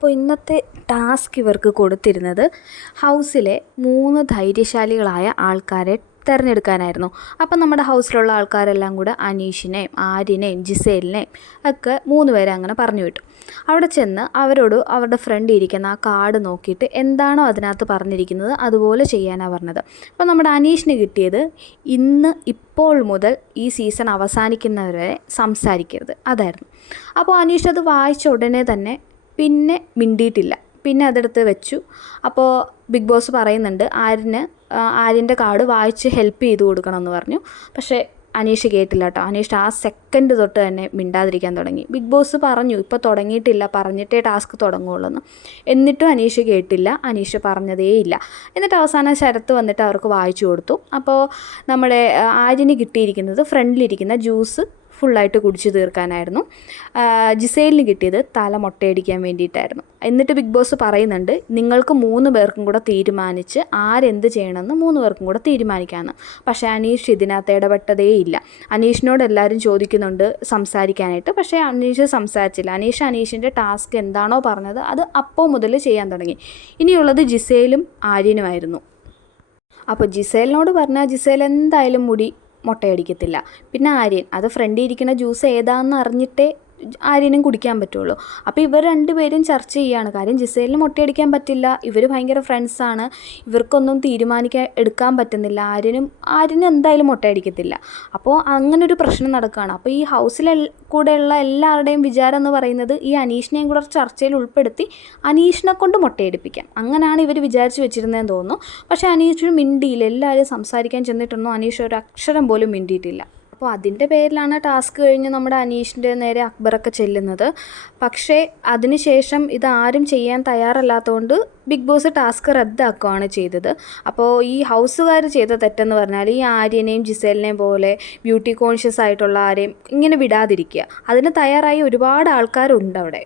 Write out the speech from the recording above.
അപ്പോൾ ഇന്നത്തെ ടാസ്ക് ഇവർക്ക് കൊടുത്തിരുന്നത് ഹൗസിലെ 3 ധൈര്യശാലികളായ ആൾക്കാരെ തിരഞ്ഞെടുക്കാനായിരുന്നു. അപ്പം നമ്മുടെ ഹൗസിലുള്ള ആൾക്കാരെല്ലാം കൂടെ അനീഷിനെയും ആര്യനെയും ജിസേലിനെയും ഒക്കെ 3 പേരെ അങ്ങനെ പറഞ്ഞു വിട്ടു. അവിടെ ചെന്ന് അവരോട് അവരുടെ ഫ്രണ്ട് ഇരിക്കുന്ന ആ കാർഡ് നോക്കിയിട്ട് എന്താണോ അതിനകത്ത് പറഞ്ഞിരിക്കുന്നത് അതുപോലെ ചെയ്യാനാണ് പറഞ്ഞത്. അപ്പോൾ നമ്മുടെ അനീഷിന് കിട്ടിയത് ഇപ്പോൾ മുതൽ ഈ സീസൺ അവസാനിക്കുന്നവരെ സംസാരിക്കരുത് അതായിരുന്നു. അപ്പോൾ അനീഷ് അത് വായിച്ച ഉടനെ തന്നെ പിന്നെ മിണ്ടിയിട്ടില്ല. പിന്നെ അതെടുത്ത് വെച്ചു. അപ്പോൾ ബിഗ് ബോസ് പറയുന്നുണ്ട് ആര്യൻ്റെ കാർഡ് വായിച്ച് ഹെൽപ്പ് ചെയ്ത് കൊടുക്കണമെന്ന് പറഞ്ഞു. പക്ഷേ അനീഷ് കേട്ടില്ല കേട്ടോ. അനീഷ് ആ സെക്കൻഡ് തൊട്ട് തന്നെ മിണ്ടാതിരിക്കാൻ തുടങ്ങി. ബിഗ് ബോസ് പറഞ്ഞു ഇപ്പോൾ തുടങ്ങിയിട്ടില്ല, പറഞ്ഞിട്ടേ ടാസ്ക് തുടങ്ങുള്ളൂ എന്ന്. എന്നിട്ടും അനീഷ് കേട്ടില്ല. അനീഷ് പറഞ്ഞതേയില്ല. എന്നിട്ട് അവസാനം ശരത്ത് വന്നിട്ട് അവർക്ക് വായിച്ചു കൊടുത്തു. അപ്പോൾ നമ്മുടെ ആര്യന് കിട്ടിയിരിക്കുന്നത് ഫ്രണ്ടിലിരിക്കുന്ന ജ്യൂസ് ഫുള്ളായിട്ട് കുടിച്ച് തീർക്കാനായിരുന്നു. ജിസേലിന് കിട്ടിയത് തല മൊട്ടയടിക്കാൻ വേണ്ടിയിട്ടായിരുന്നു. എന്നിട്ട് ബിഗ് ബോസ് പറയുന്നുണ്ട് നിങ്ങൾക്ക് 3 പേർക്കും കൂടെ തീരുമാനിച്ച് ആരെന്ത് ചെയ്യണമെന്ന് 3 പേർക്കും കൂടെ തീരുമാനിക്കാമെന്ന്. പക്ഷേ അനീഷ് ഇതിനകത്ത് ഇടപെട്ടതേയില്ല. അനീഷിനോട് എല്ലാവരും ചോദിക്കുന്നുണ്ട് സംസാരിക്കാനായിട്ട്. പക്ഷേ അനീഷ് സംസാരിച്ചില്ല. അനീഷിൻ്റെ ടാസ്ക് എന്താണോ പറഞ്ഞത് അത് അപ്പോൾ മുതൽ ചെയ്യാൻ തുടങ്ങി. ഇനിയുള്ളത് ജിസേലും ആര്യനുമായിരുന്നു. അപ്പോൾ ജിസേലിനോട് പറഞ്ഞാൽ ജിസേൽ എന്തായാലും മുടി മൊട്ടയടിക്കത്തില്ല. പിന്നെ ആര്യൻ അത് ഫ്രണ്ടിൽ ഇരിക്കുന്ന ജ്യൂസ് ഏതാണെന്ന് അറിഞ്ഞിട്ടേ ആര്യനും കുടിക്കാൻ പറ്റുള്ളൂ. അപ്പോൾ ഇവർ 2 പേരും ചർച്ച ചെയ്യുകയാണ്. കാര്യം ജിസേലിന് മൊട്ടയടിക്കാൻ പറ്റില്ല, ഇവർ ഭയങ്കര ഫ്രണ്ട്സാണ്, ഇവർക്കൊന്നും എടുക്കാൻ പറ്റുന്നില്ല. ആര്യനും എന്തായാലും മൊട്ടയടിക്കത്തില്ല. അപ്പോൾ അങ്ങനൊരു പ്രശ്നം നടക്കുകയാണ്. അപ്പോൾ ഈ ഹൗസിലെ കൂടെയുള്ള എല്ലാവരുടെയും വിചാരം എന്ന് പറയുന്നത് ഈ അനീഷിനെയും കൂടെ ചർച്ചയിൽ ഉൾപ്പെടുത്തി അനീഷിനെ കൊണ്ട് മൊട്ടയടിപ്പിക്കാം. അങ്ങനെയാണ് ഇവർ വിചാരിച്ച് വെച്ചിരുന്നതെന്ന് തോന്നുന്നു. പക്ഷേ അനീഷ് മിണ്ടിയില്ല. എല്ലാവരും സംസാരിക്കാൻ ചെന്നിട്ടൊന്നും അനീഷ് ഒരു അക്ഷരം പോലും മിണ്ടിയിട്ടില്ല. അപ്പോൾ അതിൻ്റെ പേരിലാണ് ടാസ്ക് കഴിഞ്ഞ് നമ്മുടെ അനീഷിൻ്റെ നേരെ അക്ബറൊക്കെ ചെല്ലുന്നത്. പക്ഷേ അതിനുശേഷം ഇതാരും ചെയ്യാൻ തയ്യാറല്ലാത്തതുകൊണ്ട് ബിഗ് ബോസ് ടാസ്ക് റദ്ദാക്കുകയാണ് ചെയ്തത്. അപ്പോൾ ഈ ഹൗസുകാർ ചെയ്ത തെറ്റെന്ന് പറഞ്ഞാൽ ഈ ആര്യനെയും ജിസേലിനെയും പോലെ ബ്യൂട്ടി കോൺഷ്യസ് ആയിട്ടുള്ള ആരെയും ഇങ്ങനെ വിടാതിരിക്കുക. അതിന് തയ്യാറായി ഒരുപാട് ആൾക്കാരുണ്ട് അവിടെ.